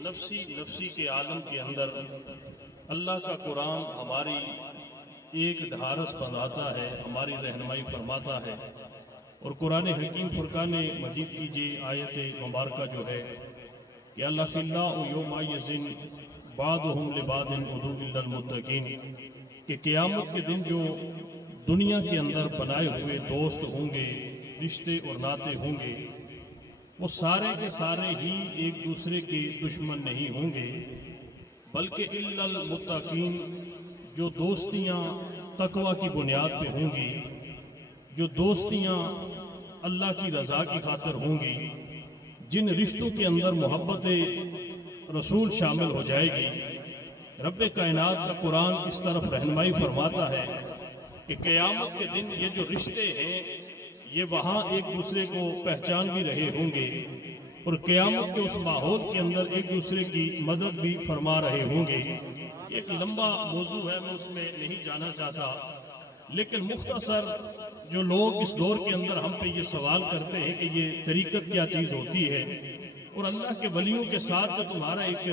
نفسی کے عالم کے اندر اللہ کا قرآن ہماری ایک ڈھارس بناتا ہے، ہماری رہنمائی فرماتا ہے۔ اور قرآن حکیم فرقان مجید کی جی آیت مبارکہ جو ہے کہ الأخلاء یومئذ بعضهم لبعض عدو الا المتقین، کہ قیامت کے دن جو دنیا کے اندر بنائے ہوئے دوست ہوں گے، رشتے اور ناتے ہوں گے، وہ سارے کے سارے ہی ایک دوسرے کے دشمن نہیں ہوں گے، بلکہ الا المتقین، جو دوستیاں تقوی کی بنیاد پہ ہوں گی، جو دوستیاں اللہ کی رضا کی خاطر ہوں گی، جن رشتوں کے اندر محبت رسول شامل ہو جائے گی۔ رب کائنات کا قرآن اس طرف رہنمائی فرماتا ہے کہ قیامت کے دن یہ جو رشتے ہیں یہ وہاں ایک دوسرے کو پہچان بھی رہے ہوں گے، اور قیامت کے اس ماحول کے اندر ایک دوسرے کی مدد بھی فرما رہے ہوں گے۔ ایک لمبا موضوع ہے، میں اس میں نہیں جانا چاہتا، لیکن مختصر جو لوگ اس دور کے اندر ہم پہ یہ سوال کرتے ہیں کہ یہ طریقت کیا چیز ہوتی ہے، اور اللہ کے ولیوں کے ساتھ جو تمہارا ایک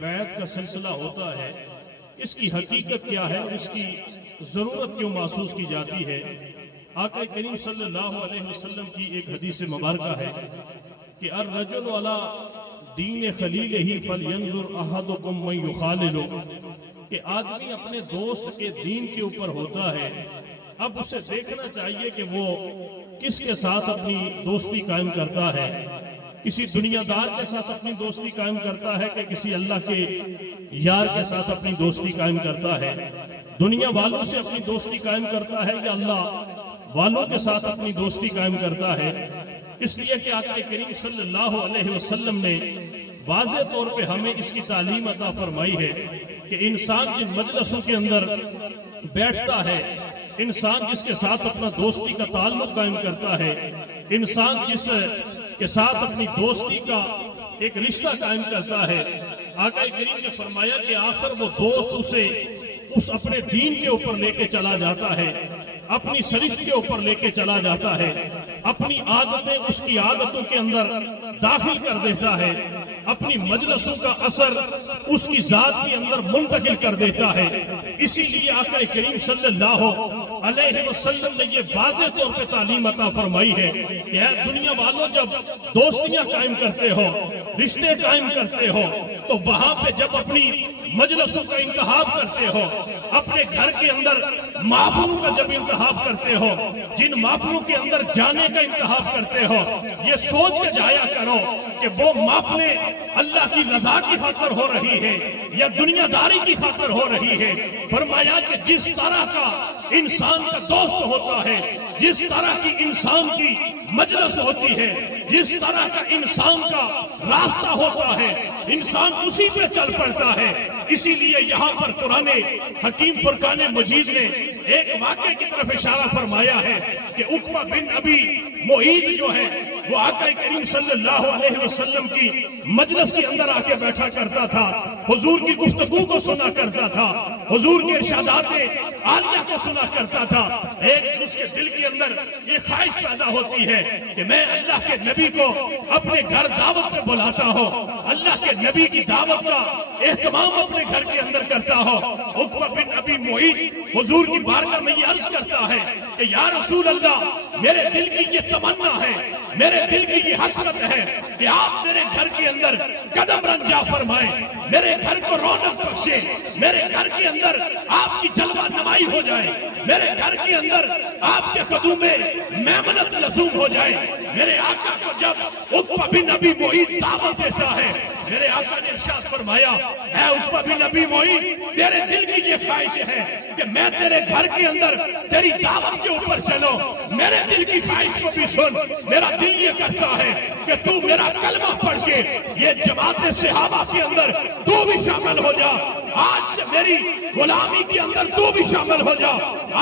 بیعت کا سلسلہ ہوتا ہے، اس کی حقیقت کیا ہے اور اس کی ضرورت کیوں محسوس کی جاتی ہے۔ آقا کریم صلی اللہ علیہ وسلم کی ایک حدیث مبارکہ ہے کہ الرجل علی دین خلیلہ فلینظر احدکم من یخالل، کہ آدمی اپنے دوست کے دین کے اوپر ہوتا ہے، اب اسے دیکھنا چاہیے کہ وہ کس کے ساتھ اپنی دوستی قائم کرتا ہے۔ کسی دنیا دار کے ساتھ اپنی دوستی قائم کرتا ہے کہ کسی اللہ کے یار کے ساتھ اپنی دوستی قائم کرتا ہے، دنیا والوں سے اپنی دوستی قائم کرتا ہے یا اللہ والوں کے ساتھ اپنی دوستی قائم کرتا ہے۔ اس لیے کہ آقا کریم صلی اللہ علیہ وسلم نے واضح طور پہ ہمیں اس کی تعلیم عطا فرمائی ہے کہ انسان جن مجلسوں کے اندر بیٹھتا ہے، انسان جس کے ساتھ اپنا دوستی کا تعلق قائم کرتا ہے، انسان جس کے ساتھ اپنی دوستی کا ایک رشتہ قائم کرتا ہے، آقا کریم نے فرمایا کہ آخر وہ دوست اسے اس اپنے دین کے اوپر لے کے چلا جاتا ہے، اپنی سرشت کے اوپر لے کے چلا جاتا ہے، اپنی عادتیں اس کی عادتوں کے اندر داخل کر دیتا ہے، اپنی مجلسوں کا اثر اس کی ذات کے اندر منتقل کر دیتا ہے۔ اسی لیے آقا کریم صلی اللہ علیہ وسلم نے یہ واضح طور پہ تعلیم عطا فرمائی ہے کہ اے دنیا والوں، جب دوستیاں قائم کرتے ہو، رشتے قائم کرتے ہو، تو وہاں پہ جب اپنی مجلسوں کا انتخاب کرتے ہو، اپنے گھر کے اندر محفلوں کا جب انتخاب کرتے ہو، جن محفلوں کے اندر جانے کا انتخاب کرتے ہو، یہ سوچ کے جایا کرو کہ وہ محفلیں اللہ کی رضا کی خاطر ہو رہی ہے یا دنیا داری کی خاطر ہو رہی ہے۔ فرمایا کہ جس طرح کا انسان کا دوست ہوتا ہے، جس طرح کی انسان کی مجلس ہوتی ہے، جس طرح کا انسان کا راستہ ہوتا ہے، انسان اسی پہ چل پڑتا ہے۔ اسی لیے یہاں پر قرآن حکیم فرقان مجید نے ایک واقعے کی طرف اشارہ فرمایا ہے کہ عقبہ بن ابی معیط جو ہے وہ آقا کریم صلی اللہ علیہ وسلم کی مجلس کے اندر آ کے بیٹھا کرتا تھا، حضور کی گفتگو کو سنا کرتا تھا، حضور کے ارشادات عالیہ کو سنا کرتا تھا۔ ایک اس کے دل کے اندر یہ خواہش پیدا ہوتی ہے کہ میں اللہ کے نبی کو اپنے گھر دعوت پہ بلاتا ہوں، اللہ کے نبی کی دعوت کا اہتمام اپنے گھر کے اندر کرتا ہو۔ عقبہ بن ابی معیط حضور کی بارگاہ میں یہ عرض کرتا ہے کہ یا رسول اللہ، میرے دل کی یہ تمنا ہے، میرے دل کی یہ حسرت ہے کہ آپ میرے گھر کے اندر قدم رنجا فرمائیں، میرے گھر کو رونق بخشے، میرے گھر کے اندر آپ کی جلوہ نمائی ہو جائے، میرے گھر کے اندر آپ کے قدوم میں میمنت لزوم ہو جائے۔ میرے آقا کو جب عقبہ بن ابی معیط دعوت دیتا ہے، میرے آقا نے ارشاد فرمایا، اے عقبہ بن ابی معیط، تیرے دل کی یہ خواہش ہے کہ میں تیرے گھر کے اندر تیری دعوت کے اوپر چلوں، میرے دل کی خواہش کو بھی سن۔ میرا دل یہ کرتا ہے کہ تو میرا کلمہ پڑھ کے یہ جماعت صحابہ کے اندر تو بھی شامل ہو جا، آج سے میری غلامی کے اندر تو بھی شامل ہو جا،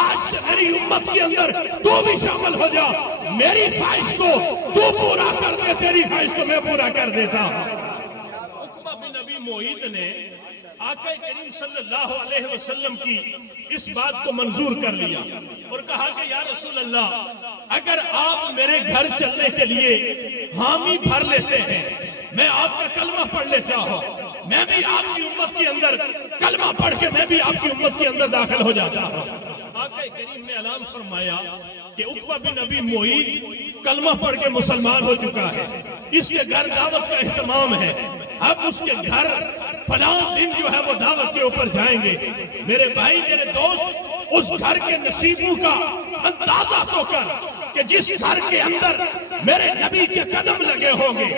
آج سے میری امت کے اندر تو بھی شامل ہو جا، میری خواہش کو تو پورا کر دے، تیری خواہش کو میں پورا کر دیتا ہوں۔ عقبہ بن ابی معیط نے آقا کریم صلی اللہ علیہ وسلم کی اس بات کو منظور کر لیا اور کہا کہ یا رسول اللہ، اگر آپ میرے گھر چلنے کے لیے حامی بھر لیتے ہیں، میں آپ کا کلمہ پڑھ لیتا ہوں، میں بھی آپ کی امت کے اندر کلمہ پڑھ کے میں بھی آپ کی امت کے اندر داخل ہو جاتا ہوں۔ آقا کریم نے اعلان فرمایا کہ عقبہ بن ابی معیط کلمہ پڑھ کے مسلمان ہو چکا ہے، اس کے گھر دعوت کا اہتمام ہے، اب اس کے گھر فلاں دن جو ہے وہ دعوت کے اوپر جائیں گے۔ میرے بھائی میرے دوست، اس گھر کے نصیبوں کا اندازہ تو کر کہ جس گھر کے اندر میرے نبی کے قدم لگے ہوں گے،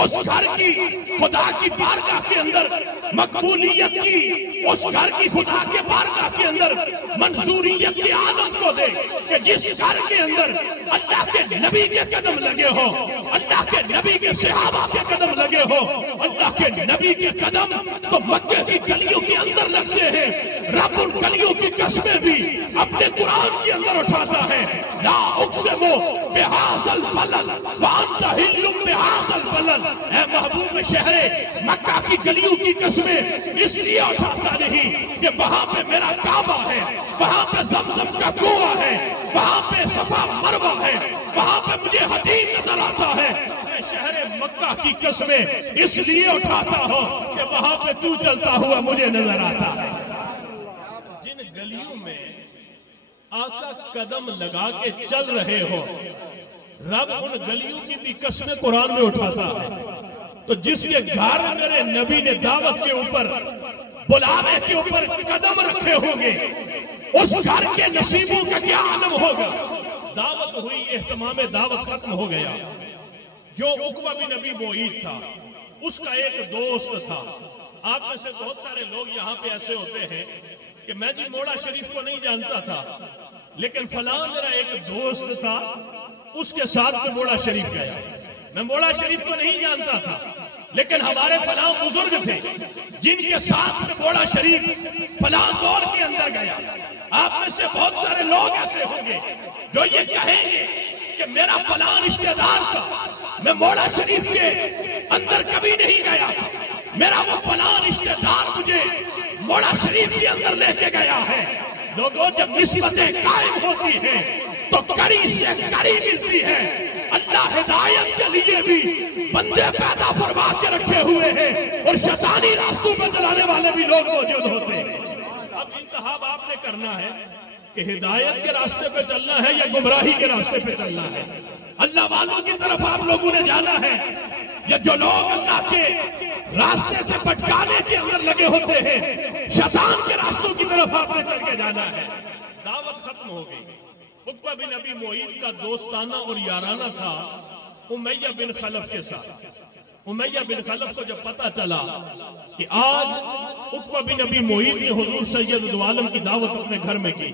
اس گھر کی خدا کی بارگاہ کے اندر مقبولیت کی، اس گھر کی خدا کے بارگاہ کے اندر منصوریت کے عالم کو دے کہ جس گھر کے اندر اللہ کے نبی کے قدم لگے ہو، اللہ کے نبی کے صحابہ کے قدم لگے ہو۔ اللہ کے نبی کے قدم تو مکہ کی گلیوں کے اندر لگتے ہیں، رب ان گلیوں کی قسمیں بھی اپنے قرآن کے اندر اٹھاتا ہے۔ لا اقسم بہذا البلد وانت حل بہذا البلد، اے محبوب شہر مکہ کی گلیوں کی قسمیں اس لیے اٹھاتا نہیں کہ وہاں پہ میرا کعبہ ہے، وہاں پہ زمزم کا کنواں ہے، وہاں پہ صفا مروہ ہے، وہاں پہ مجھے حدید نظر آتا ہے۔ میں شہر مکہ کی قسمیں اس لیے اٹھاتا ہوں کہ وہاں پہ تو چلتا ہوا مجھے نظر آتا ہے۔ جن گلیوں میں آقا قدم لگا کے چل رہے ہو، رب ان گلیوں کی بھی قسمیں قرآن میں اٹھاتا ہے۔ تو جس کے گھر میرے نبی نے دعوت کے اوپر بلانے کے اوپر قدم رکھے ہوں گے، اس گھر کے نصیبوں کا کیا عالم ہوگا۔ دعوت ہوئی، اہتمام دعوت ختم ہو گیا۔ جو عقبہ بن ابی معیط تھا، اس کا ایک دوست تھا۔ آپ میں سے بہت سارے لوگ یہاں پہ ایسے ہوتے ہیں کہ میں جی موڑا شریف کو نہیں جانتا تھا، لیکن فلاں میرا ایک دوست تھا، اس کے ساتھ میں موڑا شریف گیا۔ میں موڑا شریف کو نہیں جانتا تھا، لیکن ہمارے فلاں بزرگ تھے جن کے ساتھ میں موڑا شریف فلاں دور کے اندر گیا۔ آپ میں سے بہت سارے لوگ ایسے ہوں گے جو یہ کہیں گے کہ میرا فلاں رشتہ دار تھا، میں موڑا شریف کے اندر کبھی نہیں گیا تھا، میرا وہ فلاں رشتہ دار مجھے موڑا شریف کے اندر لے کے گیا ہے۔ لوگوں جب نسبتیں قائم ہوتی ہیں تو کڑی سے کڑی ملتی ہے۔ اللہ ہدایت کے لیے بھی بندے پیدا فرما کے رکھے ہوئے ہیں اور شیطانی راستوں پر چلانے والے بھی لوگ موجود ہوتے ہیں۔ اب انتخاب آپ نے کرنا ہے کہ ہدایت کے راستے پہ چلنا ہے یا گمراہی کے راستے پہ چلنا ہے۔ اللہ والوں کی طرف آپ لوگوں نے جانا ہے یا جو لوگ اللہ کے راستے سے بھٹکانے کے اندر لگے ہوتے ہیں، شیطان کے راستوں کی طرف آپ نے چل کے جانا ہے۔ دعوت ختم ہو گئی۔ عقبہ بن ابی معیط کا دوستانہ اور یارانہ تھا امیہ بن خلف کے ساتھ۔ امیہ بن خلف کو جب پتا چلا کہ آج عقبہ بن ابی معیط نے حضور سید دو عالم کی دعوت اپنے گھر میں کی،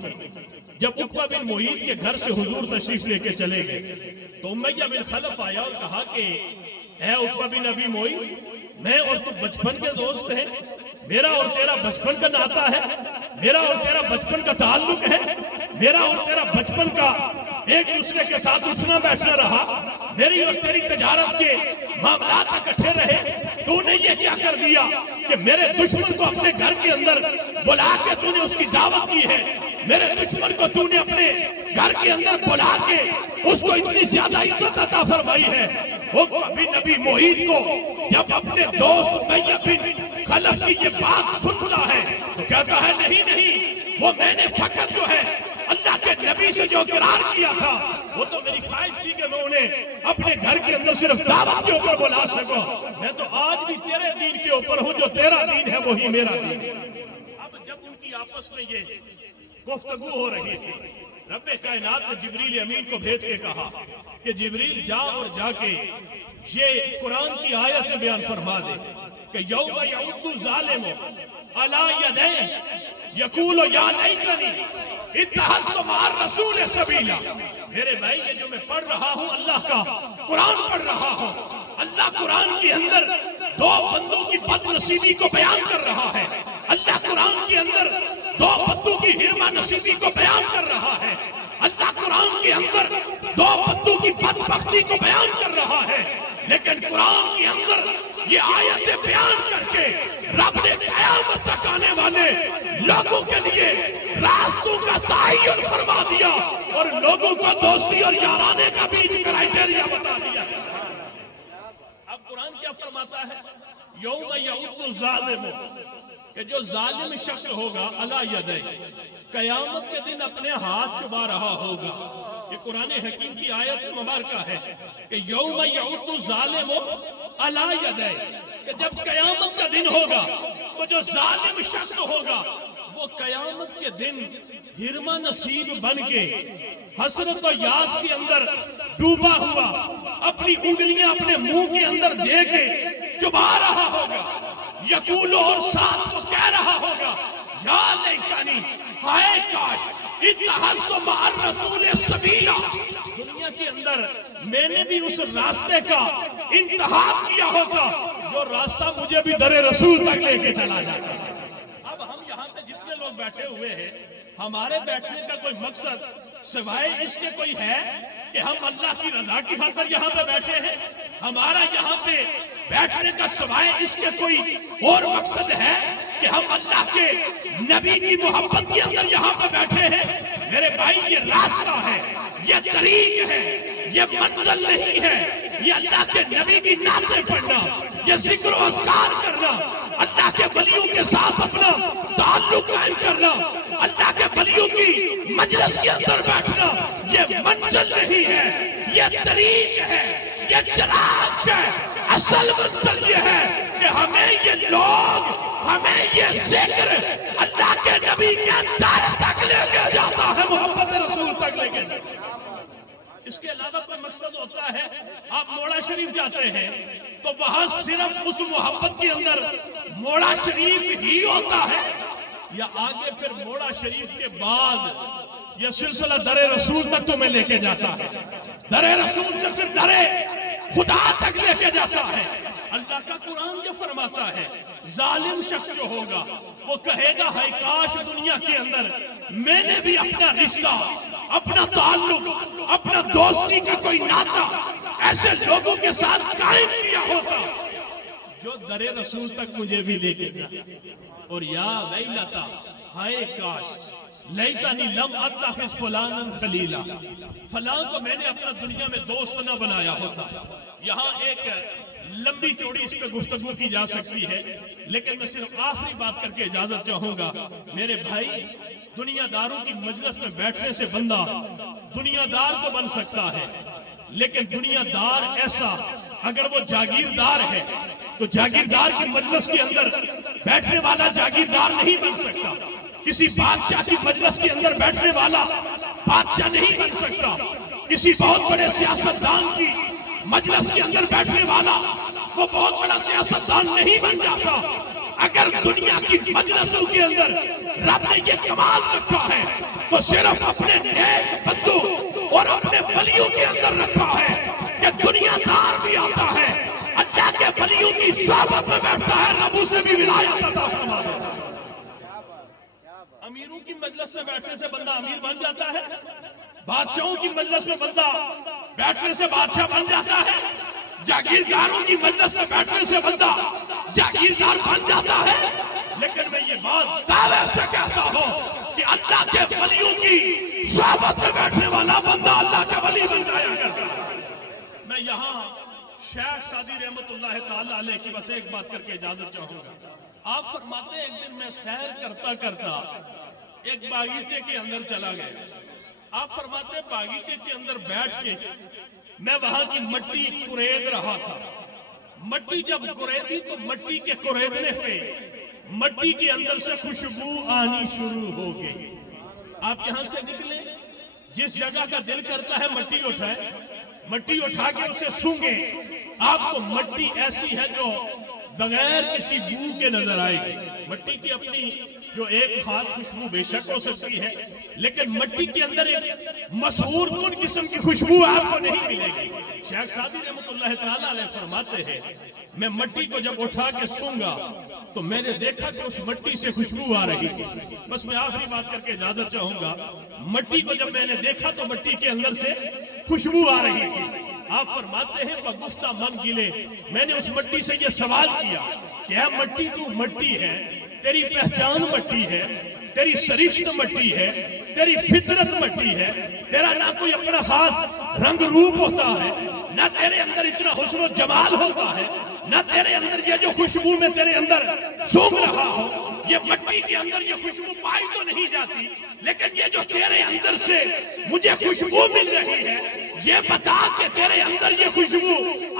جب عقبہ بن معیط کے گھر سے حضور تشریف لے کے چلے گئے تو امیہ بن خلف آیا اور کہا کہ اے عقبہ بن ابی معیط، میں اور تو بچپن کے دوست ہیں، میرا اور تیرا بچپن کا ناتا ہے، میرا اور تیرا بچپن کا تعلق ہے، میرا اور تیرا بچپن کا ایک دوسرے کے ساتھ اٹھنا بیٹھنا رہا، میری اور تیری تجارت کے معاملات اکٹھے رہے۔ تو نے یہ کیا کر دیا کہ میرے دشمن کو اپنے گھر کے اندر بلا کے تو نے اس کی دعوت کی ہے، میرے دشمن کو تو نے اپنے گھر کے اندر بلا کے اس کو اتنی زیادہ عزت عطا فرمائی ہے۔ عقبہ بن ابی معیط کو جب اپنے دوست امیہ بن خلف کی یہ بات سنتا ہے تو کہتا ہے نہیں نہیں، وہ میں نے فقط جو ہے اللہ کے نبی سے جو اقرار کیا تھا وہ تو میری خواہش تھی کہ میں انہیں اپنے گھر کے اندر صرف دعوت کے اوپر بلا سکوں، میں تو آج بھی تیرے دین کے اوپر ہوں، جو تیرا دین ہے وہی میرا دین ہے۔ اب جب ان کی آپس میں یہ گفتگو ہو رہی تھی، رب کائنات نے جبریل امین کو بھیج کے کہا کہ جبریل جا اور جا کے یہ قرآن کی آیت بیان فرما دے کہ یوم یعض الظالم علی یدیہ یقول یا لیتنی اتخذت مع الرسول سبیلا۔ میرے بھائی یہ جو میں پڑھ رہا ہوں اللہ کا قرآن پڑھ رہا ہوں، اللہ قرآن کے اندر دو بندوں کی بد نصیبی کو بیان کر رہا ہے، اللہ قرآن کے اندر دو بندوں کی ہرما نصیبی کو بیان کر رہا ہے، اللہ قرآن کے اندر دو بندوں کی بدبختی کو بیان کر رہا ہے، لیکن قرآن کے اندر یہ آیتیں بیان کر کے رب نے قیامت تک آنے والے لوگوں کے لیے راستوں کا تعین فرما دیا اور لوگوں کو دوستی اور یارانے کا بھی کرائیٹیریا بتا دیا۔ اب قرآن کیا فرماتا ہے یوم یعض الظالم، کہ جو ظالم شخص ہوگا علی یدہ، قیامت کے دن اپنے ہاتھ چبا رہا ہوگا. یہ قرآن حکیم کی آیت مبارکہ ہے کہ یوم یعض الظالم علی یدہ، کہ جب قیامت کا دن ہوگا تو جو ظالم شخص ہوگا وہ قیامت کے دن ہرما نصیب بن کے حسرت و یاس کے اندر ڈوبا ہوا اپنی انگلیاں اپنے منہ کے اندر دے کے چبا رہا ہوگا. یقول، اور ساتھ وہ کہہ رہا ہوگا یا لیتنی، ہائے کاش اتخذت مع الرسول سبیلا، دنیا کے اندر میں نے بھی اس راستے کا انتخاب کیا ہوتا جو راستہ مجھے بھی در رسول تک لے کے چلا جاتا. اب ہم یہاں پہ جتنے لوگ بیٹھے ہوئے ہیں، ہمارے بیٹھنے کا کوئی مقصد سوائے اس کے کوئی ہے کہ ہم اللہ کی رضا کی خاطر یہاں پہ بیٹھے ہیں؟ ہمارا یہاں پہ بیٹھنے کا سوائے اس کے کوئی اور مقصد ہے کہ ہم اللہ کے نبی کی محبت کے اندر یہاں پہ بیٹھے ہیں؟ میرے بھائی، یہ راستہ ہے، یہ طریق ہے، یہ منزل نہیں ہے. یہ اللہ کے نبی کی نعتیں پڑھنا، یہ ذکر و اذکار کرنا، اللہ کے ولیوں کے ساتھ اپنا تعلق قائم کرنا، اللہ کے ولیوں کی مجلس کے اندر بیٹھنا، یہ منزل نہیں ہے، یہ طریق ہے، یہ چراغ ہے. اصل منزل یہ ہے کہ ہمیں یہ لوگ، ہمیں یہ ذکر اللہ کے نبی کے اندر تک لے کے جاتا ہے، محبت رسول تک لے کے جاتا ہے. اس کے علاوہ کوئی مقصد ہوتا ہے؟ آپ موڑا شریف جاتے ہیں تو وہاں صرف اس محبت کے اندر موڑا شریف ہی ہوتا ہے، یا آگے پھر موڑا شریف کے بعد یہ سلسلہ در رسول تک تمہیں لے کے جاتا ہے، در رسول سے پھر در خدا تک لے کے جاتا ہے. اللہ کا قرآن جو فرماتا ہے ظالم شخص جو ہوگا وہ کہے گا ہائے کاش دنیا کے اندر میں نے بھی اپنا رشتہ، اپنا تعلق، اپنا دوستی کا کوئی ناطہ ایسے لوگوں کے ساتھ قائم کیا ہوتا جو در رسول تک مجھے بھی لے کے جاتے. اور یا ویلتا، ہائے کاش لیتنی لم اتخذ فلانا خلیلا، فلاں کو میں نے اپنا دنیا میں دوست نہ بنایا ہوتا. یہاں ایک لمبی چوڑی اس پہ گفتگو کی جا سکتی ہے، لیکن میں صرف آخری بات کر کے اجازت چاہوں گا. میرے بھائی، دنیا داروں کی مجلس میں بیٹھنے سے بندہ دنیا دار کو بن سکتا ہے، لیکن دنیا دار ایسا اگر وہ جاگیردار ہے تو جاگیردار کی مجلس کے اندر بیٹھنے والا جاگیردار نہیں بن سکتا. کسی بادشاہ کی مجلس کے اندر بیٹھنے والا بادشاہ نہیں بن سکتا. کسی بہت بڑے سیاستدان کی مجلس کے اندر بیٹھنے والا وہ بہت بڑا سیاستدان نہیں بن جاتا. اگر دنیا کی مجلسوں کے اندر رب نے یہ کمال رکھا ہے تو صرف اپنے نیک بندوں اور اپنے ولیوں کے اندر رکھا ہے کہ دنیا دار بھی آتا ہے، اللہ کے ولیوں کی صحبت میں بیٹھتا ہے، رب اسے بھی ولایت عطا فرما دیتا ہے. امیروں کی مجلس میں بیٹھنے سے بندہ امیر بن جاتا ہے، بادشاہوں کی مجلس میں بندہ بیٹھنے سے بادشاہ بن جاتا ہے، جاگیرداروں کی مجلس میں بیٹھنے سے بندہ جاگیردار بن جاتا ہے. لیکن میں یہ بات دعوے سے کہتا ہوں کہ اللہ کے ولیوں کی صحبت میں بیٹھنے والا بندہ اللہ کے ولی بن جایا کرتا ہے. میں یہاں شیخ سعدی رحمت اللہ تعالی علیہ کی بس ایک بات کر کے اجازت چاہوں گا. آپ فرماتے ہیں ایک دن میں سیر کرتا کرتا ایک باغیچے کے اندر چلا گیا. آپ فرماتے ہیں باغیچے کے اندر بیٹھ کے میں وہاں کی مٹی کورید رہا تھا. مٹی جب کوریدی تو مٹی کے کوریدنے پہ مٹی کے اندر سے خوشبو آنی شروع ہو گئی. آپ یہاں سے نکلے، جس جگہ کا دل کرتا ہے مٹی اٹھائے، مٹی اٹھا کے اسے سونگے. آپ کو مٹی ایسی ہے جو بغیر کسی بو کے نظر آئے گی. مٹی کی اپنی جو ایک خاص خوشبو بے شک ہو سکتی ہے، لیکن مٹی کے اندر ایک مسحور کن قسم کی خوشبو آپ کو نہیں ملے گی. شیخ سعدی رحمت اللہ تعالیٰ علیہ فرماتے ہیں میں مٹی کو جب اٹھا کے سونگا تو میں نے دیکھا کہ اس مٹی سے خوشبو آ رہی تھی. بس میں آخری بات کر کے اجازت چاہوں گا. مٹی کو جب میں نے دیکھا تو مٹی کے اندر سے خوشبو آ رہی تھی. آپ فرماتے ہیں بگفتہ من گلے، میں نے اس مٹی سے یہ سوال کیا کہ اے مٹی تو مٹی ہے، تیری پہچان مٹی ہے، تیری سرشت مٹی ہے، تیری فطرت مٹی ہے، تیرا نہ کوئی اپنا خاص رنگ روپ ہوتا ہے، نہ تیرے اندر اتنا حسن و جمال ہوتا ہے، نہ تیرے اندر یہ جو خوشبو میں تیرے اندر سونگ رہا ہوں، یہ مٹی کے اندر یہ خوشبو پائی تو نہیں جاتی، لیکن یہ جو تیرے اندر سے مجھے خوشبو مل رہی ہے، یہ بتا کہ تیرے اندر یہ خوشبو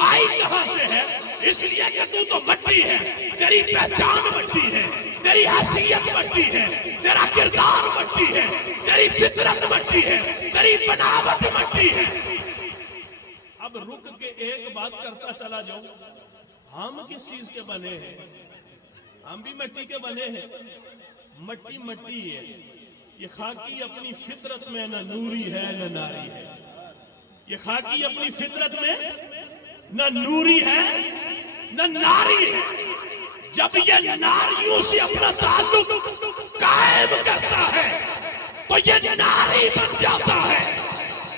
آئی کہاں سے ہے؟ اس لیے کہ تو مٹی ہے، تیری پہچان مٹی ہے، تیری حیثیت مٹی ہے، تیرا کردار مٹی ہے، تیری فطرت مٹی ہے، تیری بناوٹ مٹی ہے۔ اب رک کے ایک بات کرتا چلا جاؤں، ہم کس چیز کے بنے ہیں؟ ہم بھی مٹی کے بنے ہیں۔ مٹی مٹی ہے، یہ خاکی اپنی فطرت میں نہ نوری ہے نہ ناری ہے، یہ خاکی اپنی فطرت میں نہ نوری ہے نہ ناری ہے۔ جب یہ ناریوں سے اپنا تعلق قائم کرتا ہے تو یہ ناری بن جاتا ہے،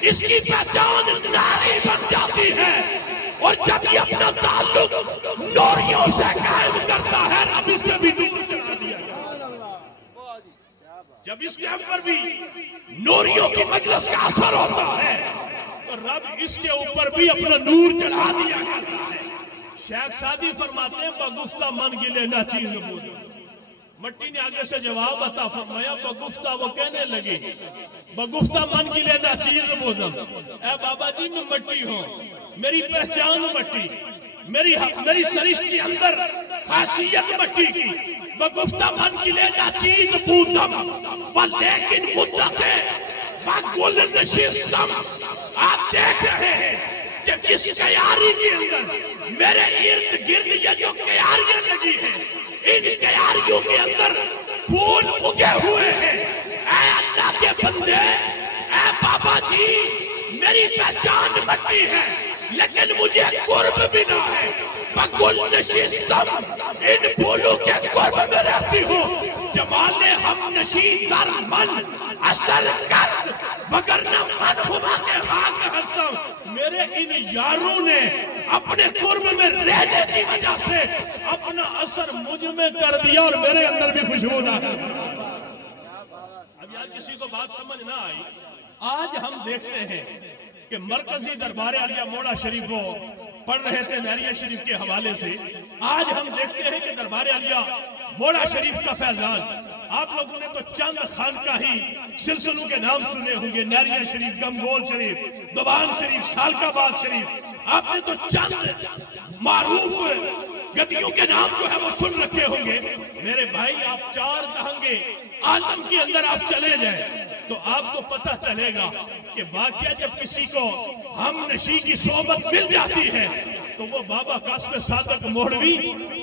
اس کی پہچان ناری بن جاتی ہے، اور جب یہ اپنا تعلق نوریوں سے قائم کرتا ہے، رب اس میں بھی نور چڑھا دیا گیا۔ جب اس کے اوپر بھی نوریوں کی مجلس کا اثر ہوتا ہے تو رب اس کے اوپر بھی اپنا نور چڑھا دیا کرتا ہے۔ شیخ سعدی فرماتے ہیں بگفتہ من گلے نہ چیز بودم۔ مٹی نے آگے سے جواب عطا فرمایا، بگفتہ وہ کہنے لگی، بگفتہ من گلے نہ چیز بودم، اے بابا جی میں مٹی ہوں، میری پہچان مٹی، میری سرشت کے اندر خاصیت مٹی کی، بگفتہ من گلے نہ چیز بودم ولیکن مدت بگل نشستم۔ آپ دیکھ رہے ہیں کہ کس قیاری کے اندر میرے ارد گرد یہ جو قیاریاں لگی ہیں، ان قیاریوں کے اندر پھول اگے ہوئے ہیں۔ اے اللہ کے بندے، اے بابا جی، میری پہچان مٹی ہے لیکن مجھے قرب بھی نہ ہے، بگل نشستم، ان پھولوں کے قرب میں رہتی ہوں۔ جمال ہم نشی در من اثر کرد وگرنہ من ہوا کے خاک ہستم۔ میرے ان یاروں نے اپنے قرب میں رہنے کی وجہ سے اپنا اثر مجھ میں کر دیا اور میرے اندر بھی خوشبو نہ ہے۔ اب یار کسی کو بات سمجھ نہ آئی، آج ہم دیکھتے ہیں کہ مرکزی دربار عالیہ موڑا شریف وہ پڑھ رہے تھے نہریہ شریف کے حوالے سے، آج ہم دیکھتے ہیں کہ دربار عالیہ موڑا شریف کا فیضان، آپ لوگوں نے تو چند خانقاہی سلسلوں کے نام سنے ہوں گے، نہریہ شریف، گمگول شریف، دوبان شریف، سالکہ باد شریف، آپ نے تو چند معروف گدیوں کے نام جو ہے وہ سن رکھے ہوں گے۔ میرے بھائی آپ چار دہنگے عالم کے اندر آپ چلے جائیں تو آپ کو پتہ چلے گا کہ واقعہ جب کسی کو ہم نشی کی صحبت مل جاتی ہے تو وہ بابا قاسم صادق موڑوی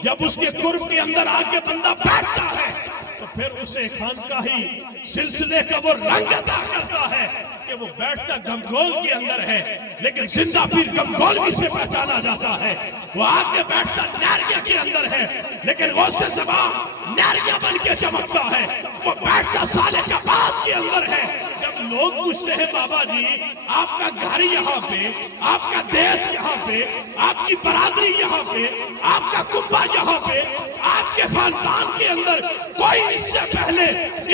جب اس کے قرب کے اندر آ کے بندہ بیٹھتا ہے تو پھر اسے خانقاہی سلسلے کا وہ رنگ عطا کرتا ہے کہ وہ بیٹھتا گمگول کے اندر ہے لیکن زندہ پیر گمگولوی سے پہچانا جاتا ہے، وہ آ کے بیٹھتا نہریہ کے اندر ہے لیکن غوث زمان نہریہ بن کے چمکتا ہے، وہ بیٹھتا سالکہ باد کے اندر ہے۔ جب لوگ پوچھتے ہیں بابا جی آپ کا گھر یہاں پہ، آپ کا دیش یہاں پہ، آپ کی برادری یہاں پہ، آپ کا کنبہ یہاں پہ، آپ کے خاندان کے اندر کوئی اس سے پہلے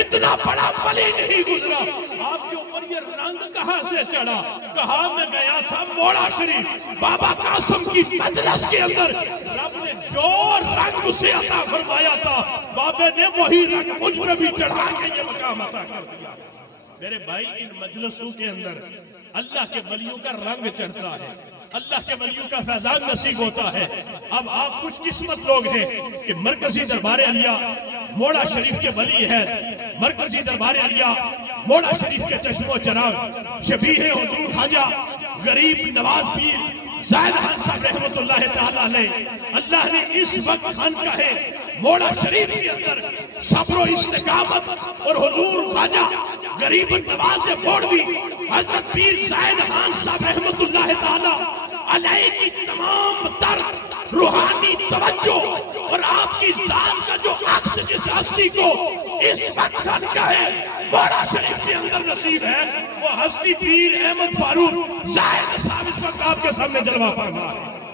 اتنا بڑا ولی نہیں گزرا، آپ کے اوپر یہ رنگ کہاں سے چڑھا؟ کہا میں گیا تھا موڑا شریف بابا قاسم کی مجلس کے اندر، رب نے جو رنگ اسے عطا فرمایا تھا بابے نے وہی رنگ مجھ پہ بھی چڑھا کے یہ مقام عطا کر دیا۔ میرے بھائی ان مجلسوں کے اندر اللہ کے ولیوں کا رنگ چڑھتا ہے، اللہ کے ولیوں کا فیضان نصیب ہوتا ہے۔ اب آپ خوش قسمت لوگ ہیں کہ مرکزی دربار عالیہ موڑا شریف کے ولی ہے، مرکزی دربار عالیہ موڑا شریف کے چشم و چراغ شبیہ حضور خواجہ غریب نواز پیر زاہد خان صاحب رحمت اللہ تعالیٰ علیہ، اللہ نے اس وقت خانقاہ موڑا شریف کے اندر صبر و استقامت اور حضور خواجہ غریب نواز موڑوی حضرت پیر زاہد خان صاحب رحمت اللہ تعالیٰ علیہ کی تمام تر روحانی توجہ اور آپ کی ذات کا جو عکس جس ہستی کو اس وقت خانقاہ موڑا شریف کے اندر نصیب ہے وہ ہستی پیر احمد فاروق زاہد صاحب اس وقت آپ کے سامنے جلوہ فرما ہے۔